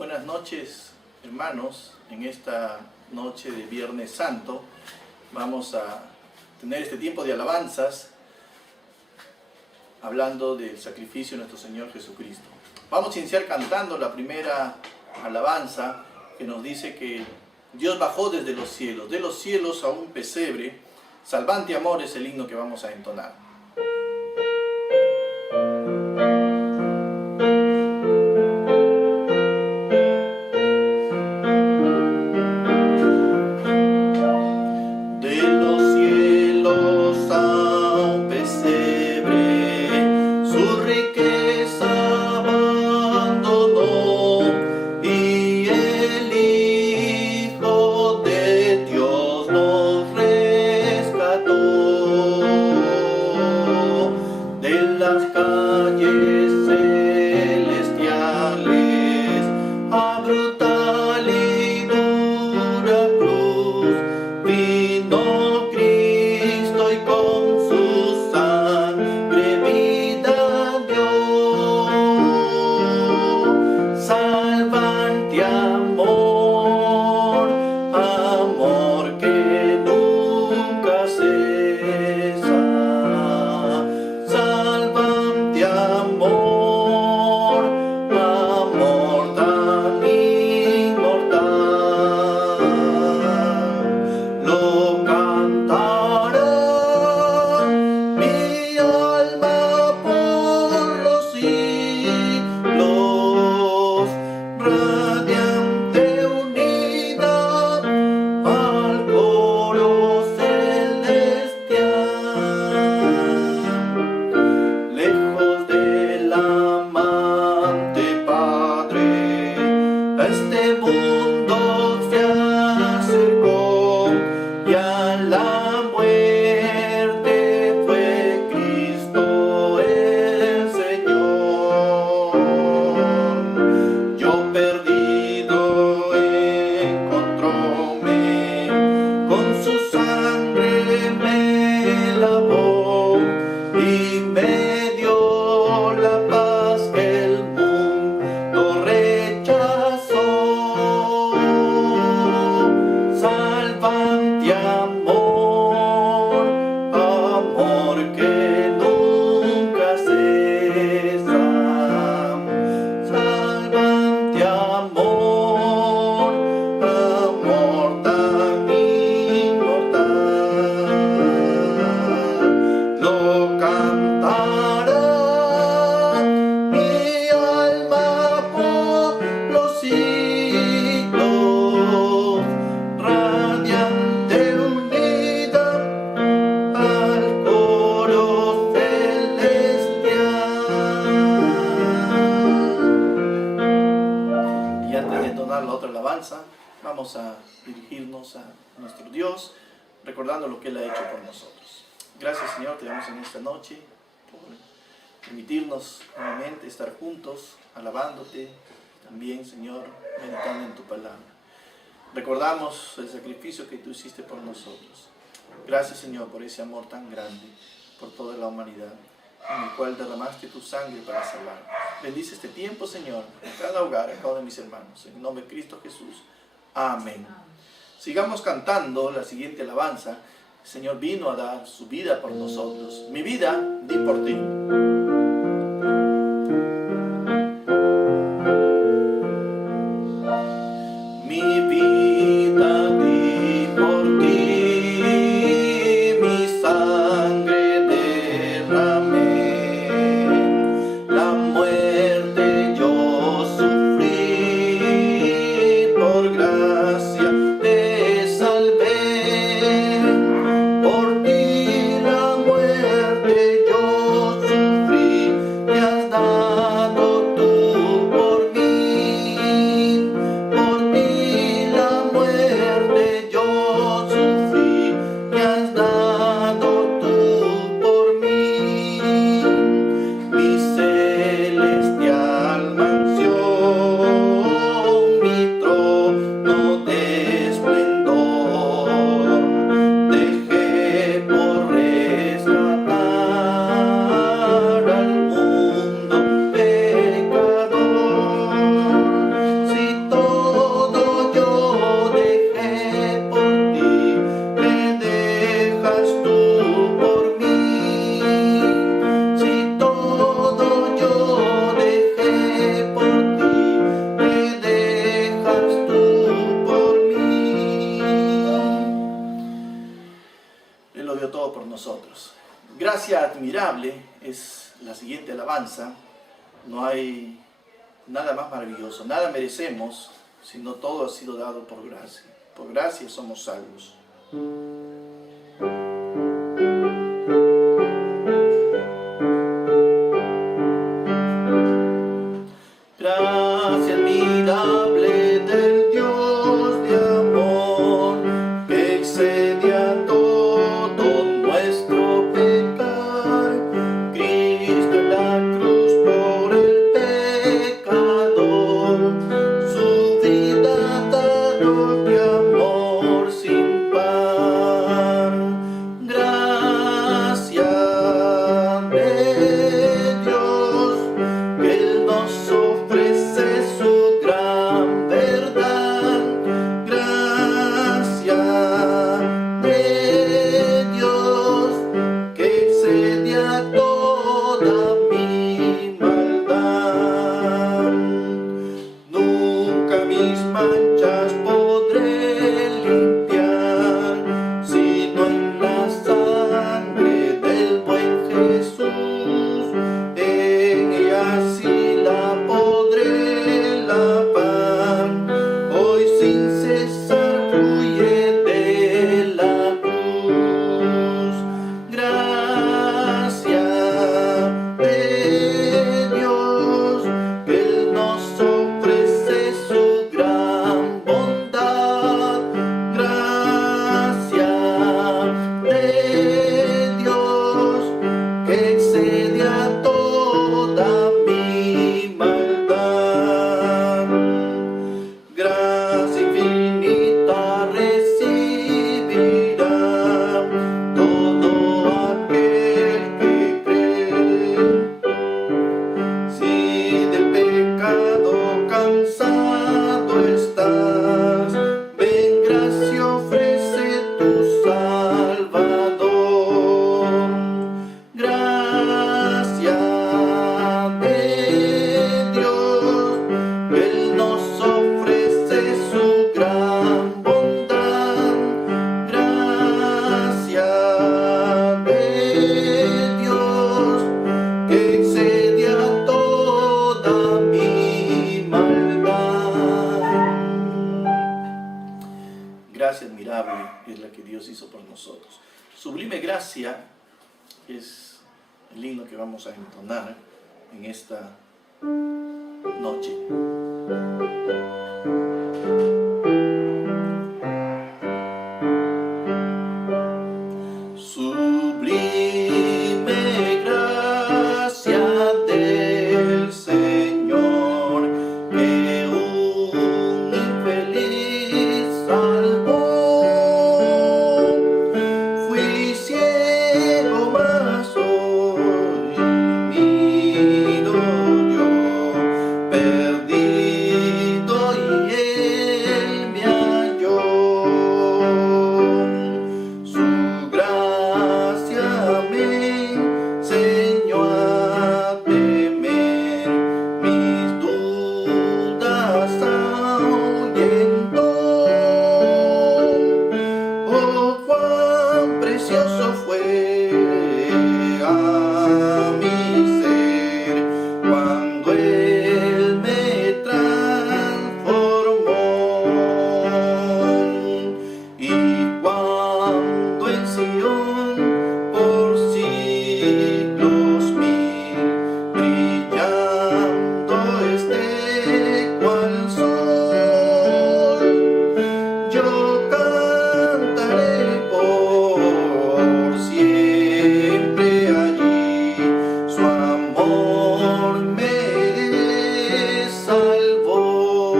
Buenas noches, hermanos. En esta noche de Viernes Santo vamos a tener este tiempo de alabanzas hablando del sacrificio de nuestro Señor Jesucristo. Vamos a iniciar cantando la primera alabanza que nos dice que Dios bajó desde los cielos a un pesebre. Salvante amor es el himno que vamos a entonar. Vamos a dirigirnos a nuestro Dios, recordando lo que Él ha hecho por nosotros. Gracias, Señor, te damos en esta noche por permitirnos nuevamente estar juntos, alabándote, también, Señor, meditando en tu palabra. Recordamos el sacrificio que tú hiciste por nosotros. Gracias, Señor, por ese amor tan grande, por toda la humanidad, en el cual derramaste tu sangre para salvarnos. Bendice este tiempo, Señor, en cada hogar, en cada uno de mis hermanos. En el nombre de Cristo Jesús. Amén. Sigamos cantando la siguiente alabanza. El Señor vino a dar su vida por nosotros. Mi vida di por ti. Mi vida di por ti, mi sangre derramé, la muerte yo sufrí, por gracia te salvé, por ti la muerte yo sufrí. gracia admirable es la siguiente alabanza. No hay nada más maravilloso, nada merecemos, sino todo ha sido dado por gracia. Por gracia somos salvos. Gracia admirable del Dios de amor, que excede a todo nuestro pecar. Cristo en la cruz por el pecador, su vida dado de amor sin par. Gracia de Dios, que Él nos ofrece su gran verdad. Gracia de Dios, que excede a toda mi maldad. Nunca mis manchas podré limpiar, sino en la sangre del buen Jesús. En ella sí la podré lavar, hoy sin cesar fluye de la cruz. Gracia de Dios, que Él nos ofrece su gran bondad. Gracia de Dios, que excede a toda mi maldad. Gracia infinita recibirá todo aquel que cree. Si del pecado cansado estás, ven, gracia ofrece tu Salvador. Gracia de Dios, que Él nos ofrece su gran bondad. Gracia de Dios, que excede a toda mi maldad. Gracia admirable es la que Dios hizo por nosotros. Sublime gracia es el himno que vamos a entonar en esta noche. Sublime gracia del Señor, que un infeliz salvó. Fui ciego, mas hoy miro yo, perdido, y Él me halló. Su gracia me enseñó a temer, mis dudas ahuyentó. Oh, cuán precioso fue a mi ser cuando Él me transformó. Y cuando en Sion por siglos mil, brillando esté cual sol, yo cantaré por siempre allí. Su amor me salvó.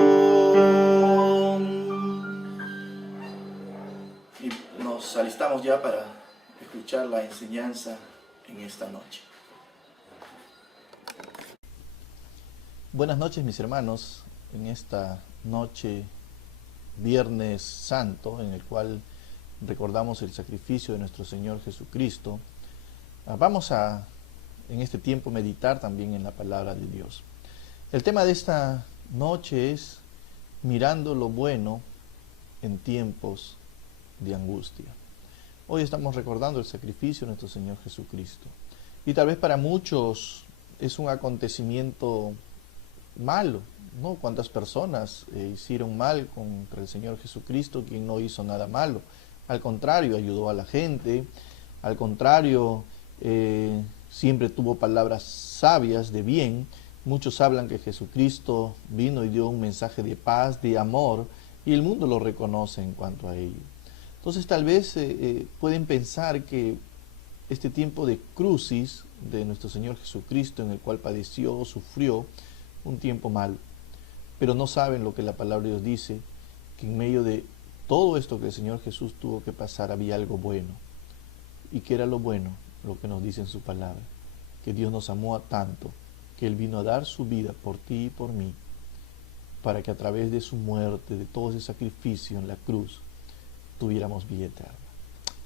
Y nos alistamos ya para escuchar la enseñanza en esta noche. Buenas noches, mis hermanos, en esta noche, Viernes Santo, en el cual recordamos el sacrificio de nuestro Señor Jesucristo. Vamos a, en este tiempo, meditar también en la palabra de Dios. El tema de esta noche es mirando lo bueno en tiempos de angustia. Hoy estamos recordando el sacrificio de nuestro Señor Jesucristo. Y tal vez para muchos es un acontecimiento malo, ¿no? ¿Cuántas personas hicieron mal contra el Señor Jesucristo, quien no hizo nada malo? Al contrario, ayudó a la gente, al contrario, siempre tuvo palabras sabias de bien. Muchos hablan que Jesucristo vino y dio un mensaje de paz, de amor, y el mundo lo reconoce en cuanto a ello. Entonces tal vez pueden pensar que este tiempo de crucis de nuestro Señor Jesucristo, en el cual padeció, sufrió, un tiempo malo. Pero no saben lo que la palabra de Dios dice, que en medio de todo esto que el Señor Jesús tuvo que pasar, había algo bueno. ¿Y qué era lo bueno? Lo que nos dice en su palabra, que Dios nos amó a tanto, que Él vino a dar su vida por ti y por mí, para que a través de su muerte, de todo ese sacrificio en la cruz, tuviéramos vida eterna.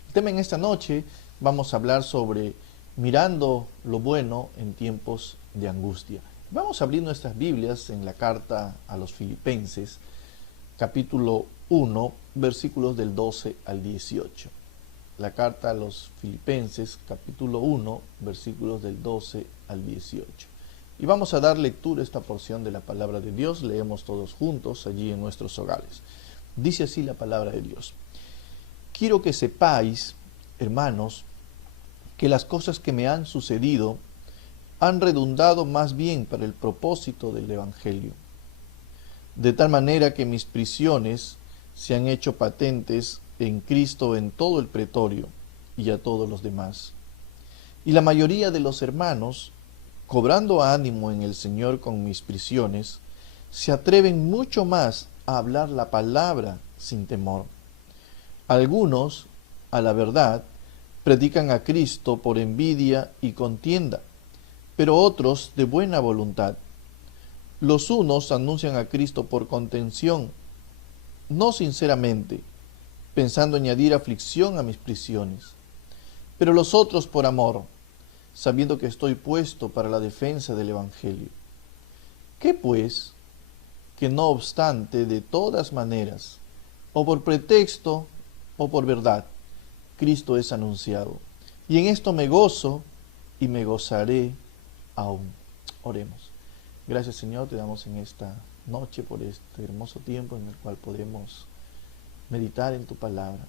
El tema en esta noche, vamos a hablar sobre mirando lo bueno en tiempos de angustia. Vamos a abrir nuestras Biblias en la carta a los Filipenses, capítulo 1, versículos del 12 al 18. La carta a los Filipenses, capítulo 1, versículos del 12 al 18. Y vamos a dar lectura a esta porción de la palabra de Dios. Leemos todos juntos allí en nuestros hogares. Dice así la palabra de Dios. Quiero que sepáis, hermanos, que las cosas que me han sucedido han redundado más bien para el propósito del Evangelio. De tal manera que mis prisiones se han hecho patentes en Cristo en todo el pretorio y a todos los demás. Y la mayoría de los hermanos, cobrando ánimo en el Señor con mis prisiones, se atreven mucho más a hablar la palabra sin temor. Algunos, a la verdad, predican a Cristo por envidia y contienda, pero otros de buena voluntad. Los unos anuncian a Cristo por contención, no sinceramente, pensando añadir aflicción a mis prisiones, pero los otros por amor, sabiendo que estoy puesto para la defensa del Evangelio. ¿Qué pues? Que no obstante, de todas maneras, o por pretexto o por verdad, Cristo es anunciado. Y en esto me gozo y me gozaré aún. Oremos. Gracias, Señor, te damos en esta noche por este hermoso tiempo en el cual podemos meditar en tu palabra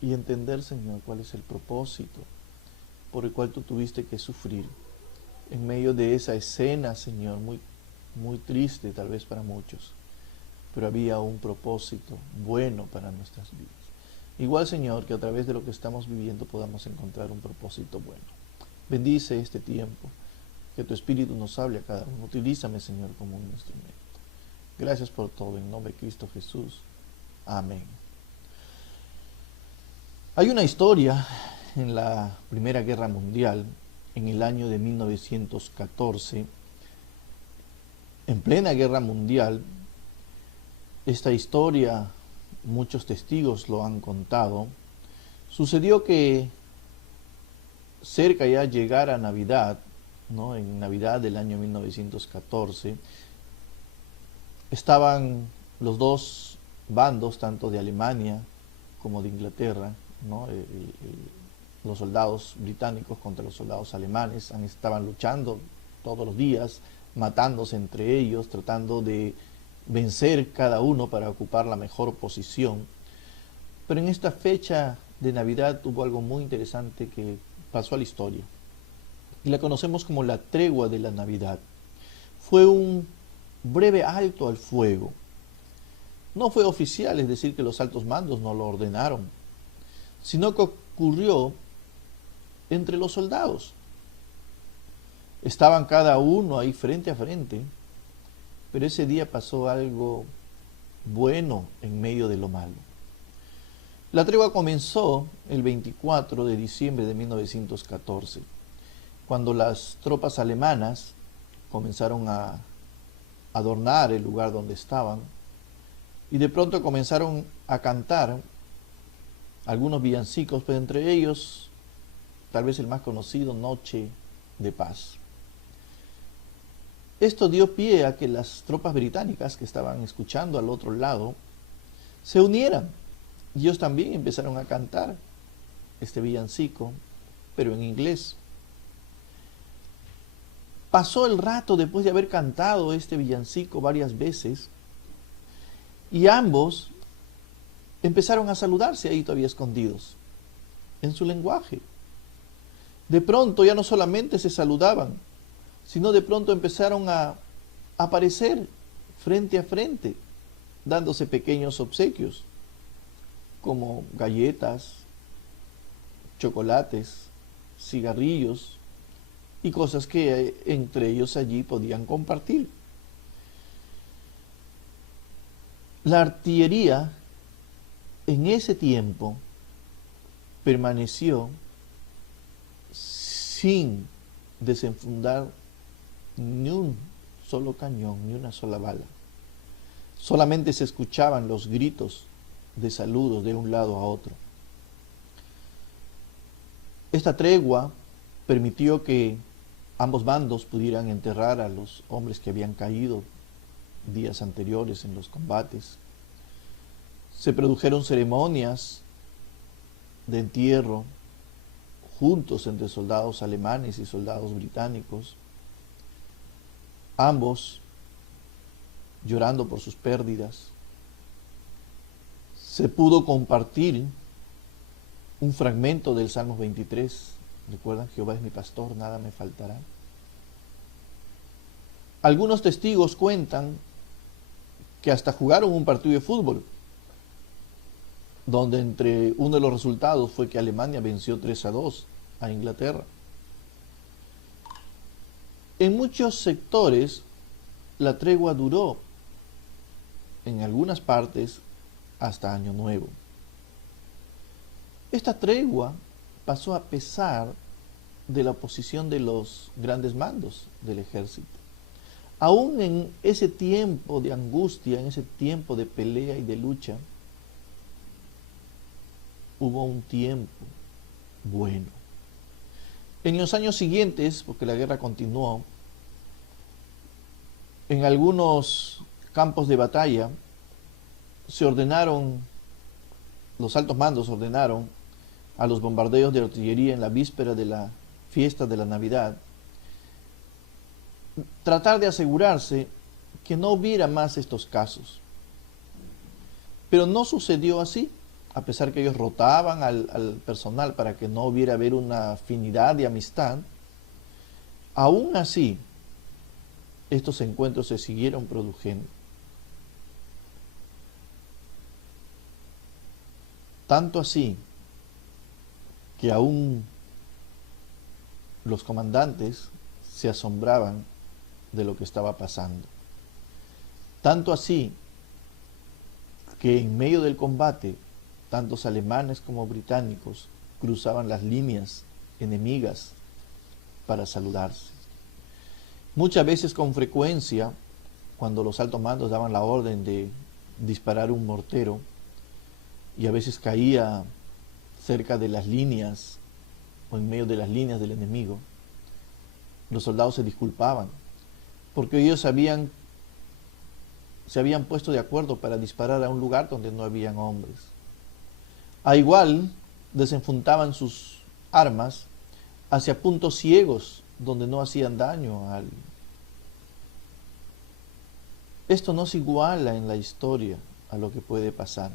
y entender, Señor, cuál es el propósito por el cual tú tuviste que sufrir en medio de esa escena, Señor, muy triste tal vez para muchos, pero había un propósito bueno para nuestras vidas. Igual, Señor, que a través de lo que estamos viviendo podamos encontrar un propósito bueno. Bendice este tiempo, que tu Espíritu nos hable a cada uno. Utilízame, Señor, como un instrumento. Gracias por todo, en nombre de Cristo Jesús. Amén. Hay una historia en la Primera Guerra Mundial, en el año de 1914, en plena Guerra Mundial. Esta historia, muchos testigos lo han contado. Sucedió que cerca ya llegar a Navidad, ¿no? En Navidad del año 1914, estaban los dos bandos, tanto de Alemania como de Inglaterra, ¿no? Los soldados británicos contra los soldados alemanes estaban luchando todos los días, matándose entre ellos, tratando de vencer cada uno para ocupar la mejor posición. Pero en esta fecha de Navidad hubo algo muy interesante que pasó a la historia, y la conocemos como la tregua de la Navidad. Fue un breve alto al fuego. No fue oficial, es decir, que los altos mandos no lo ordenaron, sino que ocurrió entre los soldados. Estaban cada uno ahí frente a frente, pero ese día pasó algo bueno en medio de lo malo. La tregua comenzó el 24 de diciembre de 1914, cuando las tropas alemanas comenzaron a adornar el lugar donde estaban, y de pronto comenzaron a cantar algunos villancicos, pero entre ellos, tal vez el más conocido, Noche de Paz. Esto dio pie a que las tropas británicas que estaban escuchando al otro lado se unieran. Ellos también empezaron a cantar este villancico, pero en inglés. Pasó el rato después de haber cantado este villancico varias veces y ambos empezaron a saludarse ahí todavía escondidos, en su lenguaje. De pronto ya no solamente se saludaban, sino de pronto empezaron a aparecer frente a frente, dándose pequeños obsequios, como galletas, chocolates, cigarrillos y cosas que entre ellos allí podían compartir. La artillería en ese tiempo permaneció sin desenfundar ni un solo cañón, ni una sola bala. Solamente se escuchaban los gritos de saludos de un lado a otro. Esta tregua permitió que ambos bandos pudieran enterrar a los hombres que habían caído días anteriores en los combates. Se produjeron ceremonias de entierro juntos entre soldados alemanes y soldados británicos, ambos llorando por sus pérdidas. Se pudo compartir un fragmento del Salmo 23. ¿Recuerdan? Jehová es mi pastor, nada me faltará. Algunos testigos cuentan que hasta jugaron un partido de fútbol, donde entre uno de los resultados fue que Alemania venció 3-2 a Inglaterra. En muchos sectores la tregua duró, en algunas partes, hasta Año Nuevo. Esta tregua pasó a pesar de la oposición de los grandes mandos del ejército. Aún en ese tiempo de angustia, en ese tiempo de pelea y de lucha, hubo un tiempo bueno. En los años siguientes, porque la guerra continuó, en algunos campos de batalla los altos mandos ordenaron a los bombardeos de artillería en la víspera de la fiesta de la Navidad, tratar de asegurarse que no hubiera más estos casos. Pero no sucedió así, a pesar que ellos rotaban al personal para que no hubiera haber una afinidad de amistad. Aún así, estos encuentros se siguieron produciendo. Tanto así que aún los comandantes se asombraban de lo que estaba pasando. Tanto así que en medio del combate, tantos alemanes como británicos cruzaban las líneas enemigas para saludarse. Muchas veces, con frecuencia, cuando los altos mandos daban la orden de disparar un mortero, y a veces caía cerca de las líneas o en medio de las líneas del enemigo, los soldados se disculpaban, porque ellos se habían puesto de acuerdo para disparar a un lugar donde no habían hombres. A igual, desenfundaban sus armas hacia puntos ciegos donde no hacían daño a alguien. Esto no se iguala en la historia a lo que puede pasar.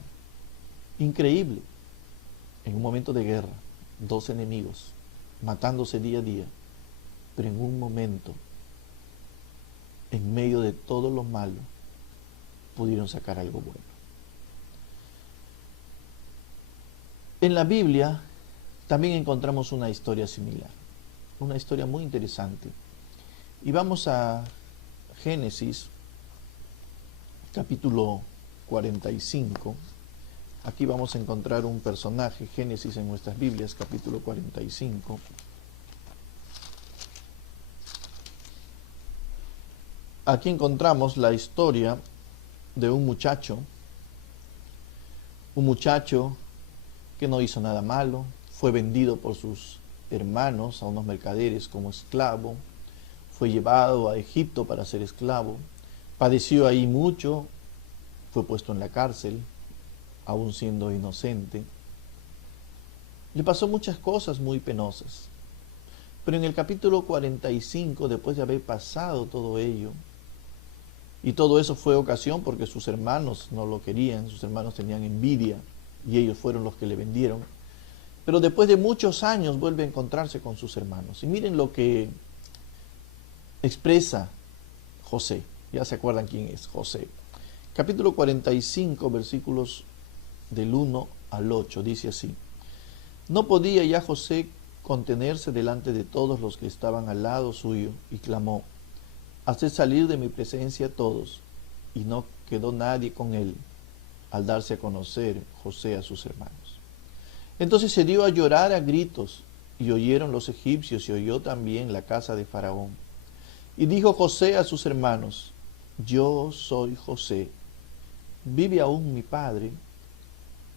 Increíble, en un momento de guerra, dos enemigos matándose día a día, pero en un momento, en medio de todo lo malo, pudieron sacar algo bueno. En la Biblia también encontramos una historia similar, una historia muy interesante. Y vamos a Génesis, capítulo 45. Aquí vamos a encontrar un personaje, Génesis en nuestras Biblias, capítulo 45. Aquí encontramos la historia de un muchacho que no hizo nada malo, fue vendido por sus hermanos a unos mercaderes como esclavo, fue llevado a Egipto para ser esclavo, padeció ahí mucho, fue puesto en la cárcel, aún siendo inocente. Le pasó muchas cosas muy penosas. Pero en el capítulo 45, después de haber pasado todo ello, y todo eso fue ocasión porque sus hermanos no lo querían, sus hermanos tenían envidia, y ellos fueron los que le vendieron. Pero después de muchos años vuelve a encontrarse con sus hermanos. Y miren lo que expresa José. Ya se acuerdan quién es José. Capítulo 45, versículos del 1 al 8, dice así: No podía ya José contenerse delante de todos los que estaban al lado suyo, y clamó: Haced salir de mi presencia a todos. Y no quedó nadie con él, al darse a conocer José a sus hermanos. Entonces se dio a llorar a gritos, y oyeron los egipcios, y oyó también la casa de Faraón. Y dijo José a sus hermanos: Yo soy José, ¿vive aún mi padre?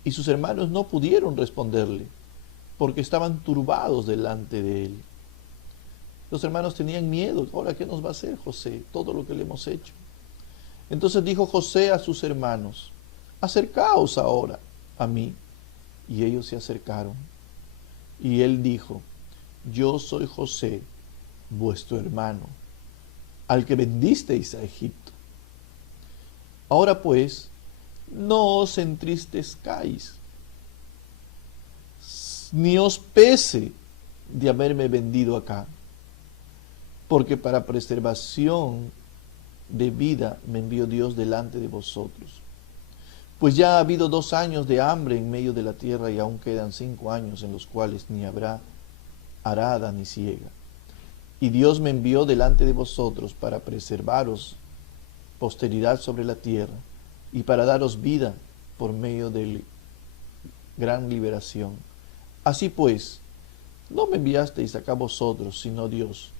Y sus hermanos no pudieron responderle, porque estaban turbados delante de él. Los hermanos tenían miedo. Ahora, ¿qué nos va a hacer José? Todo lo que le hemos hecho. Entonces dijo José a sus hermanos: Acercaos ahora a mí. Y ellos se acercaron. Y él dijo: Yo soy José, vuestro hermano, al que vendisteis a Egipto. Ahora pues, no os entristezcáis, ni os pese de haberme vendido acá, porque para preservación de vida me envió Dios delante de vosotros. Pues ya ha habido 2 años de hambre en medio de la tierra, y aún quedan 5 años en los cuales ni habrá arada ni siega. Y Dios me envió delante de vosotros para preservaros posteridad sobre la tierra, y para daros vida por medio de gran liberación. Así pues, no me enviasteis acá vosotros, sino Dios,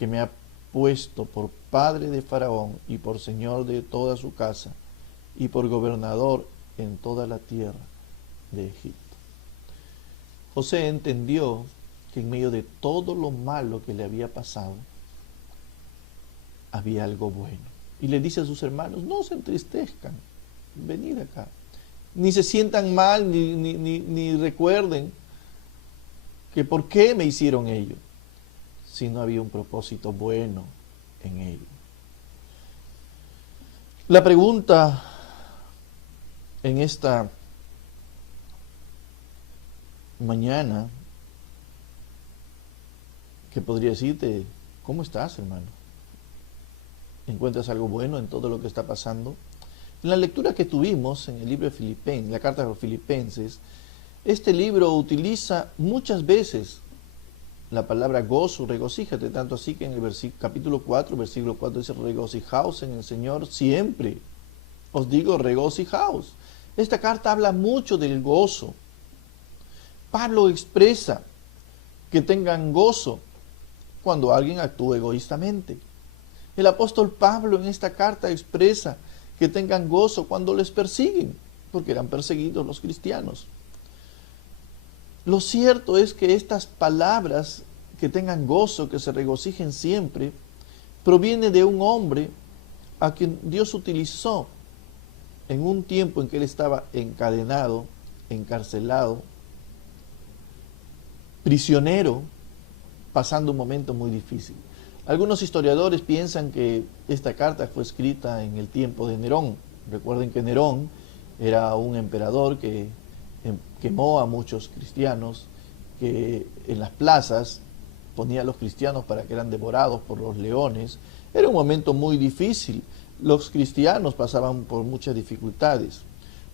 que me ha puesto por padre de Faraón, y por señor de toda su casa, y por gobernador en toda la tierra de Egipto. José entendió que en medio de todo lo malo que le había pasado, había algo bueno. Y le dice a sus hermanos: no se entristezcan, venid acá. Ni se sientan mal, ni recuerden que por qué me hicieron ello, sino había un propósito bueno en ello. La pregunta en esta mañana, que podría decirte: ¿cómo estás, hermano? ¿Encuentras algo bueno en todo lo que está pasando? En la lectura que tuvimos en el libro de Filipenses, la carta de los Filipenses, este libro utiliza muchas veces la palabra gozo, regocíjate, tanto así que en el capítulo 4, versículo 4 dice: regocijaos en el Señor siempre. Os digo, regocijaos. Esta carta habla mucho del gozo. Pablo expresa que tengan gozo cuando alguien actúa egoístamente. El apóstol Pablo en esta carta expresa que tengan gozo cuando les persiguen, porque eran perseguidos los cristianos. Lo cierto es que estas palabras, que tengan gozo, que se regocijen siempre, proviene de un hombre a quien Dios utilizó en un tiempo en que él estaba encadenado, encarcelado, prisionero, pasando un momento muy difícil. Algunos historiadores piensan que esta carta fue escrita en el tiempo de Nerón. Recuerden que Nerón era un emperador que quemó a muchos cristianos, que en las plazas ponía a los cristianos para que eran devorados por los leones. Era un momento muy difícil. Los cristianos pasaban por muchas dificultades.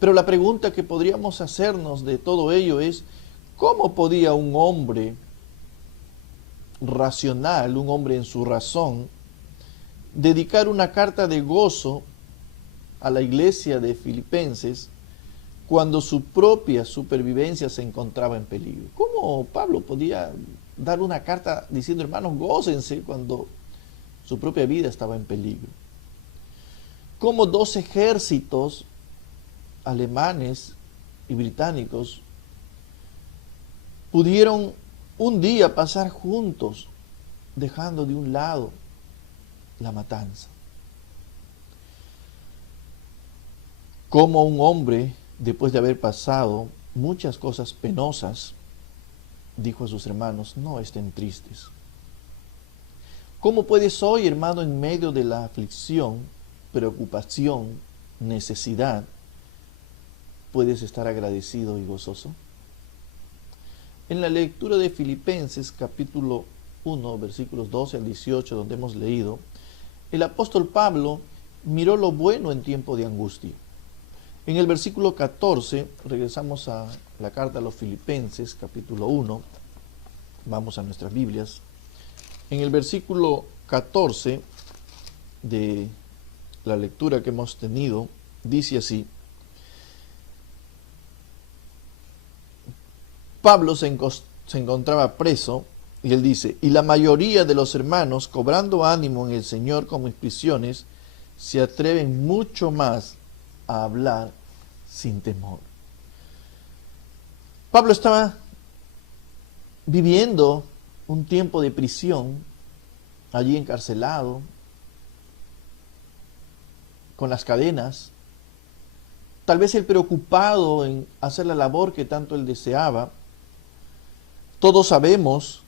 Pero la pregunta que podríamos hacernos de todo ello es: ¿cómo podía un hombre racional, un hombre en su razón, dedicar una carta de gozo a la iglesia de Filipenses cuando su propia supervivencia se encontraba en peligro? ¿Cómo Pablo podía dar una carta diciendo: hermanos, gócense, cuando su propia vida estaba en peligro? ¿Cómo 2 ejércitos alemanes y británicos pudieron un día pasar juntos, dejando de un lado la matanza? Cómo un hombre, después de haber pasado muchas cosas penosas, dijo a sus hermanos: no estén tristes. ¿Cómo puedes hoy, hermano, en medio de la aflicción, preocupación, necesidad, puedes estar agradecido y gozoso? En la lectura de Filipenses capítulo 1, versículos 12 al 18, donde hemos leído, el apóstol Pablo miró lo bueno en tiempo de angustia. En el versículo 14, regresamos a la carta a los Filipenses, capítulo 1, vamos a nuestras Biblias. En el versículo 14 de la lectura que hemos tenido, dice así: Pablo se encontraba preso, y él dice: y la mayoría de los hermanos, cobrando ánimo en el Señor con mis prisiones, se atreven mucho más a hablar sin temor. Pablo estaba viviendo un tiempo de prisión, allí encarcelado, con las cadenas, tal vez él preocupado en hacer la labor que tanto él deseaba. Todos sabemos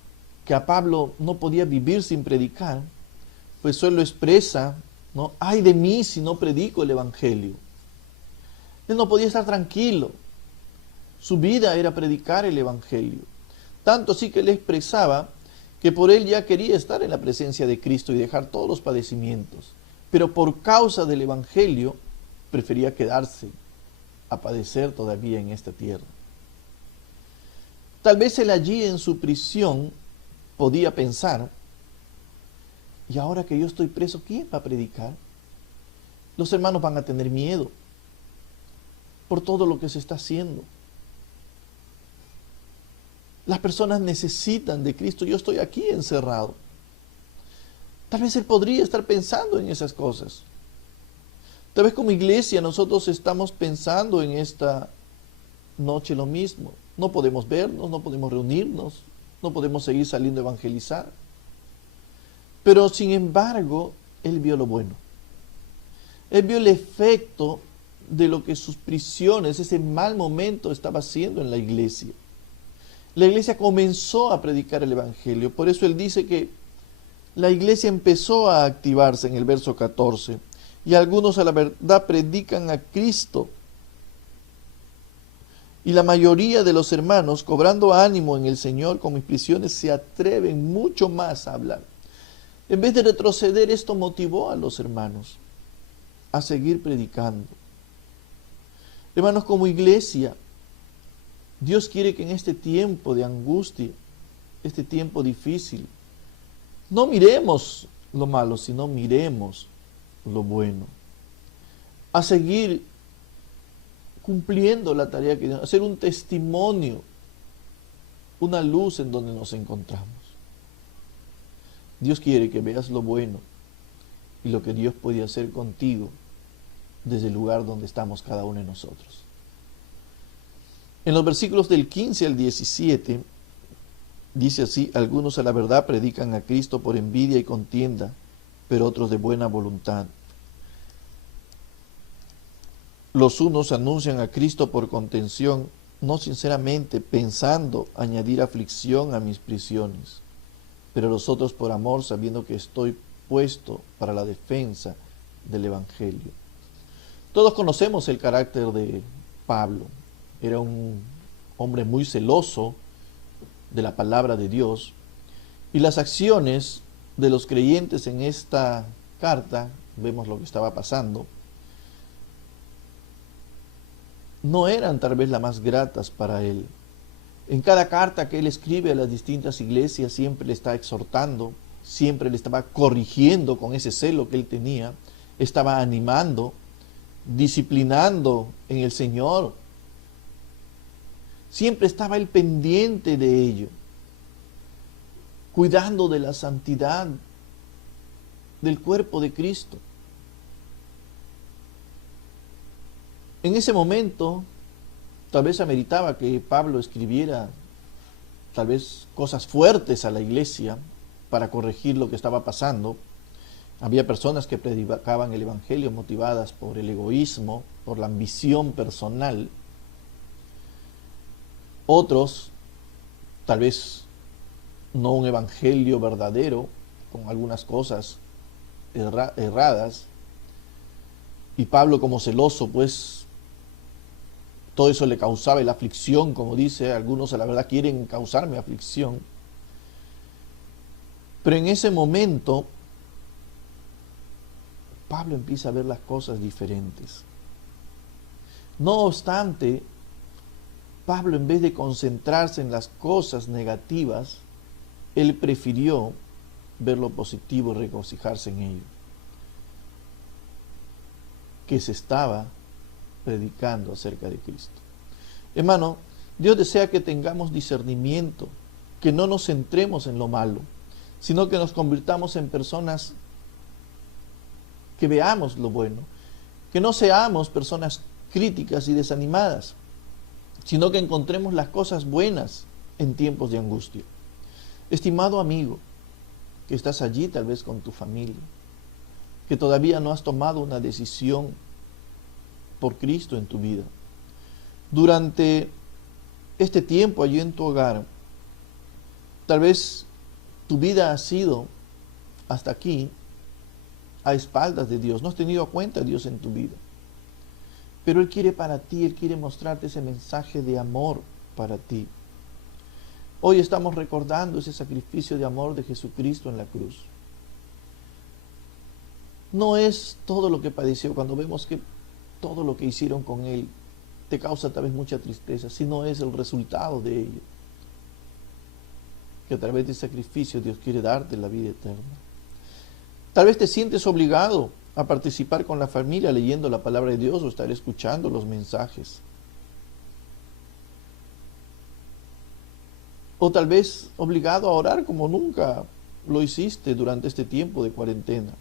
que a Pablo no podía vivir sin predicar, pues él lo expresa, ¿no? Ay de mí si no predico el Evangelio. Él no podía estar tranquilo. Su vida era predicar el Evangelio. Tanto así que él expresaba que por él ya quería estar en la presencia de Cristo y dejar todos los padecimientos. Pero por causa del Evangelio prefería quedarse a padecer todavía en esta tierra. Tal vez él allí en su prisión podía pensar: y ahora que yo estoy preso, ¿quién va a predicar? Los hermanos van a tener miedo por todo lo que se está haciendo. Las personas necesitan de Cristo, yo estoy aquí encerrado. Tal vez él podría estar pensando en esas cosas. Tal vez como iglesia nosotros estamos pensando en esta noche lo mismo. No podemos vernos, no podemos reunirnos, no podemos seguir saliendo a evangelizar. Pero sin embargo, él vio lo bueno. Él vio el efecto de lo que sus prisiones, ese mal momento, estaba haciendo en la iglesia. La iglesia comenzó a predicar el Evangelio. Por eso él dice que la iglesia empezó a activarse en el verso 14. Y algunos a la verdad predican a Cristo. Y la mayoría de los hermanos, cobrando ánimo en el Señor con mis prisiones, se atreven mucho más a hablar. En vez de retroceder, esto motivó a los hermanos a seguir predicando. Hermanos, como iglesia, Dios quiere que en este tiempo de angustia, este tiempo difícil, no miremos lo malo, sino miremos lo bueno. A seguir cumpliendo la tarea que Dios, hacer un testimonio, una luz en donde nos encontramos. Dios quiere que veas lo bueno y lo que Dios puede hacer contigo desde el lugar donde estamos cada uno de nosotros. En los versículos del 15 al 17, dice así: algunos a la verdad predican a Cristo por envidia y contienda, pero otros de buena voluntad. Los unos anuncian a Cristo por contención, no sinceramente, pensando añadir aflicción a mis prisiones, pero los otros por amor, sabiendo que estoy puesto para la defensa del Evangelio. Todos conocemos el carácter de Pablo. Era un hombre muy celoso de la palabra de Dios, y las acciones de los creyentes en esta carta, vemos lo que estaba pasando, no eran tal vez las más gratas para él. En cada carta que él escribe a las distintas iglesias siempre le está exhortando, siempre le estaba corrigiendo con ese celo que él tenía, estaba animando, disciplinando en el Señor. Siempre estaba él pendiente de ello, cuidando de la santidad del cuerpo de Cristo. En ese momento, tal vez ameritaba que Pablo escribiera tal vez cosas fuertes a la iglesia para corregir lo que estaba pasando. Había personas que predicaban el Evangelio motivadas por el egoísmo, por la ambición personal. Otros tal vez no un evangelio verdadero, con algunas cosas erradas. Y Pablo, como celoso, pues todo eso le causaba la aflicción, como dice, algunos a la verdad quieren causarme aflicción. Pero en ese momento, Pablo empieza a ver las cosas diferentes. No obstante, Pablo, en vez de concentrarse en las cosas negativas, él prefirió ver lo positivo y regocijarse en ello. Que se estaba predicando acerca de Cristo. Hermano, Dios desea que tengamos discernimiento, que no nos centremos en lo malo, sino que nos convirtamos en personas que veamos lo bueno, que no seamos personas críticas y desanimadas, sino que encontremos las cosas buenas en tiempos de angustia. Estimado amigo, que estás allí tal vez con tu familia, que todavía no has tomado una decisión por Cristo en tu vida. Durante este tiempo allí en tu hogar, tal vez tu vida ha sido hasta aquí a espaldas de Dios. No has tenido cuenta de Dios en tu vida. Pero Él quiere para ti, Él quiere mostrarte ese mensaje de amor para ti. Hoy estamos recordando ese sacrificio de amor de Jesucristo en la cruz. No es todo lo que padeció, cuando vemos que todo lo que hicieron con Él te causa tal vez mucha tristeza, sino es el resultado de ello. Que a través del sacrificio Dios quiere darte la vida eterna. Tal vez te sientes obligado a participar con la familia leyendo la palabra de Dios o estar escuchando los mensajes. O tal vez obligado a orar como nunca lo hiciste durante este tiempo de cuarentena.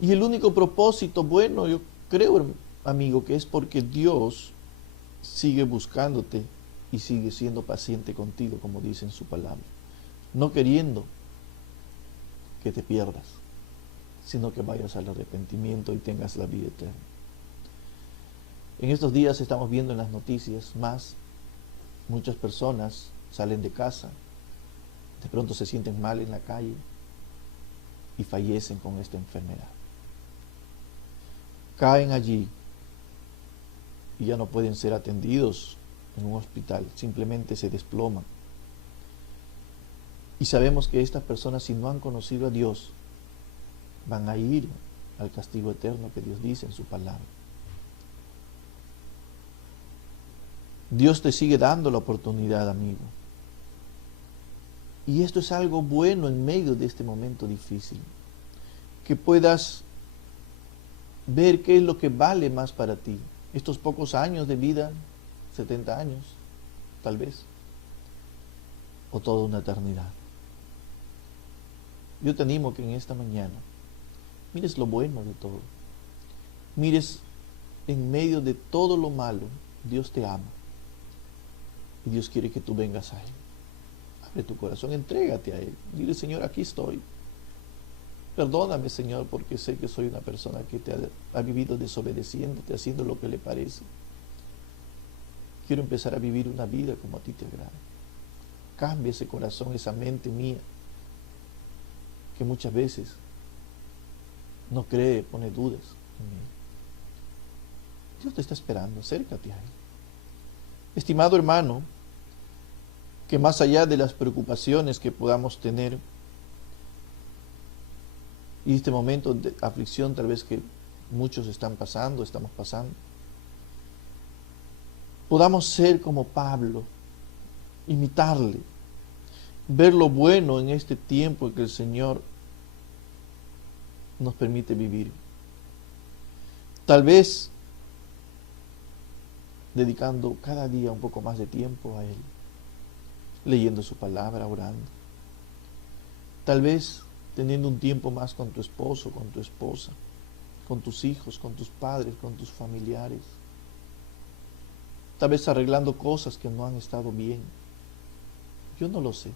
Y el único propósito bueno, yo creo, amigo, que es porque Dios sigue buscándote y sigue siendo paciente contigo, como dice en su palabra. No queriendo que te pierdas, sino que vayas al arrepentimiento y tengas la vida eterna. En estos días estamos viendo en las noticias muchas personas salen de casa, de pronto se sienten mal en la calle y fallecen con esta enfermedad. Caen allí y ya no pueden ser atendidos en un hospital, simplemente se desploman. Y sabemos que estas personas, si no han conocido a Dios, van a ir al castigo eterno que Dios dice en su palabra. Dios te sigue dando la oportunidad, amigo. Y esto es algo bueno en medio de este momento difícil. Que puedas ver qué es lo que vale más para ti. Estos pocos años de vida, 70 años, tal vez, o toda una eternidad. Yo te animo que en esta mañana mires lo bueno de todo. Mires en medio de todo lo malo, Dios te ama. Y Dios quiere que tú vengas a Él. Abre tu corazón, entrégate a Él. Dile, Señor, aquí estoy. Perdóname, Señor, porque sé que soy una persona que te ha vivido desobedeciéndote, haciendo lo que le parece. Quiero empezar a vivir una vida como a ti te agrada. Cambia ese corazón, esa mente mía, que muchas veces no cree, pone dudas en mí. Dios te está esperando, acércate a Él. Estimado hermano, que más allá de las preocupaciones que podamos tener, y este momento de aflicción tal vez que muchos estamos pasando, podamos ser como Pablo, imitarle, ver lo bueno en este tiempo que el Señor nos permite vivir. Tal vez dedicando cada día un poco más de tiempo a Él, leyendo su palabra, orando. Tal vez teniendo un tiempo más con tu esposo, con tu esposa, con tus hijos, con tus padres, con tus familiares. Tal vez arreglando cosas que no han estado bien. Yo no lo sé.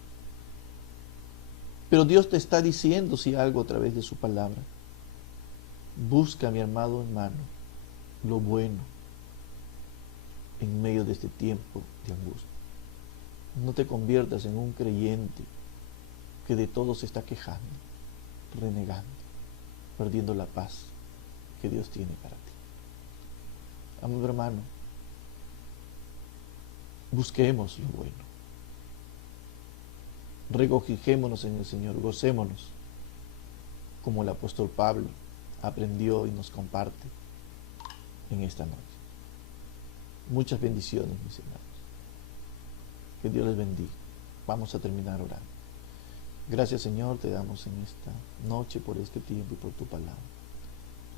Pero Dios te está diciendo si algo a través de su palabra. Busca, mi amado hermano, lo bueno en medio de este tiempo de angustia. No te conviertas en un creyente que de todo se está quejando, renegando, perdiendo la paz que Dios tiene para ti. Amado hermano, busquemos lo bueno. Regocijémonos en el Señor, gocémonos, como el apóstol Pablo aprendió y nos comparte en esta noche. Muchas bendiciones, mis hermanos. Que Dios les bendiga. Vamos a terminar orando. Gracias, Señor, te damos en esta noche por este tiempo y por tu palabra.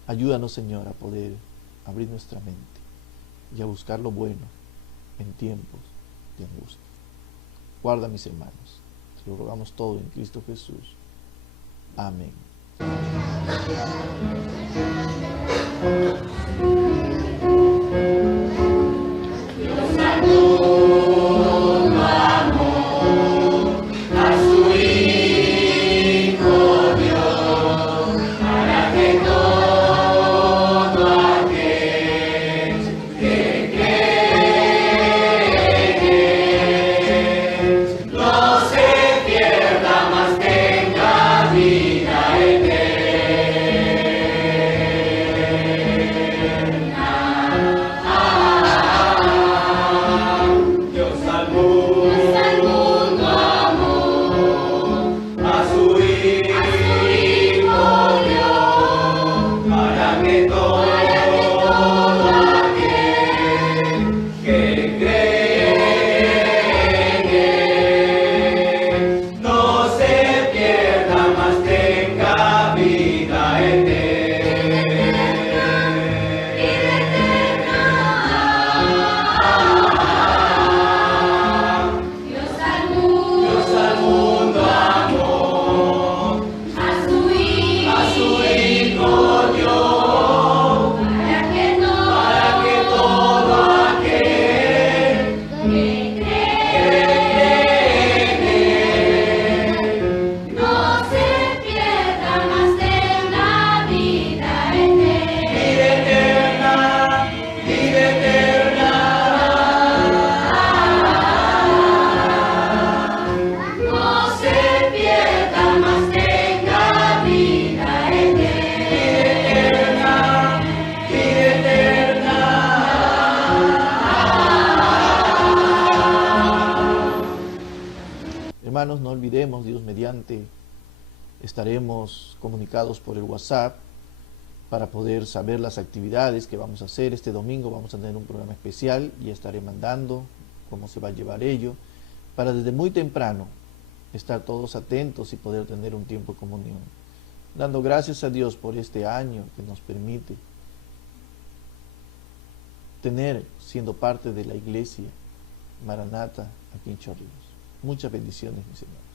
Ayúdanos, Señor, a poder abrir nuestra mente y a buscar lo bueno en tiempos de angustia. Guarda, mis hermanos. Te lo rogamos todo en Cristo Jesús. Amén. Hermanos, no olvidemos, Dios mediante, estaremos comunicados por el WhatsApp para poder saber las actividades que vamos a hacer. Este domingo vamos a tener un programa especial y estaré mandando cómo se va a llevar ello, para desde muy temprano estar todos atentos y poder tener un tiempo de comunión. Dando gracias a Dios por este año que nos permite tener, siendo parte de la iglesia Maranata aquí en Chorrillos. Muchas bendiciones, mis hermanos.